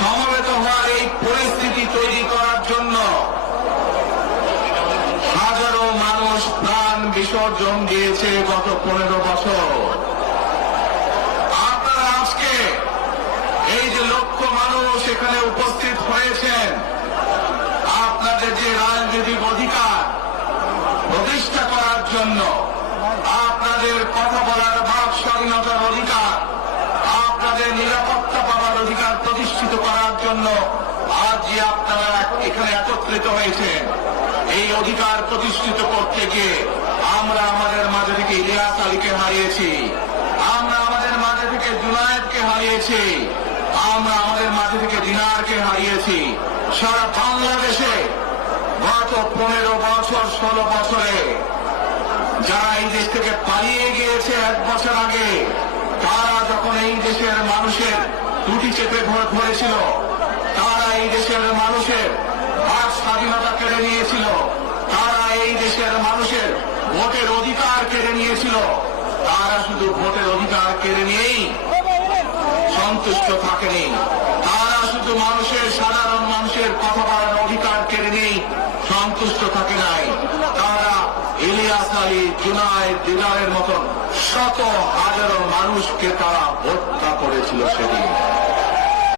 সমবেত হওয়ার এই পরিস্থিতি তৈরি করার জন্য হাজারো মানুষ প্রাণ বিসর্জন দিয়েছে গত 15 বছর। আপনারা আজকে এই যে লক্ষ মানুষ এখানে উপস্থিত হয়েছেন, আপনাদের যে রাজনৈতিক অধিকার প্রতিষ্ঠা করার জন্য, আপনাদের কথা বলার বাক স্বাধীনতার অধিকার, আপনাদের নিরাপত্তা পাওয়ার অধিকার প্রতিষ্ঠিত করার জন্য আজ যে আপনারা এখানে একত্রিত হয়েছেন, এই অধিকার প্রতিষ্ঠিত করতে গিয়ে আমরা আমাদের মাঝে থেকে ইলিয়াস আলীকে হারিয়েছি, আমরা আমাদের মাঝে থেকে জুনায়েদকে হারিয়েছি, আমরা আমাদের মাঝে থেকে দিনারকে হারিয়েছি। সারা বাংলাদেশে গত 15 বছর 16 বছরে যারা এই দেশ থেকে পালিয়ে গিয়েছে 1 বছর আগে, তারা যখন এই দেশের মানুষের টুটি চেপে ধরেছিল, তারা এই দেশের মানুষের বাক স্বাধীনতা কেড়ে নিয়েছিল, তারা এই দেশের মানুষের ভোটের অধিকার কেড়ে নিয়েছিল, তারা শুধু ভোটের অধিকার কেড়ে নিয়েই সন্তুষ্ট থাকেনি, তারা শুধু সাধারণ মানুষের কথা বলার অধিকার কেড়ে নিয়েই সন্তুষ্ট থাকে নাই, তারা ইলিয়াস আলী, জুনায়েদ, দিদারের মতন শত হাজারো মানুষকে তারা হত্যা করেছিল সেদিন।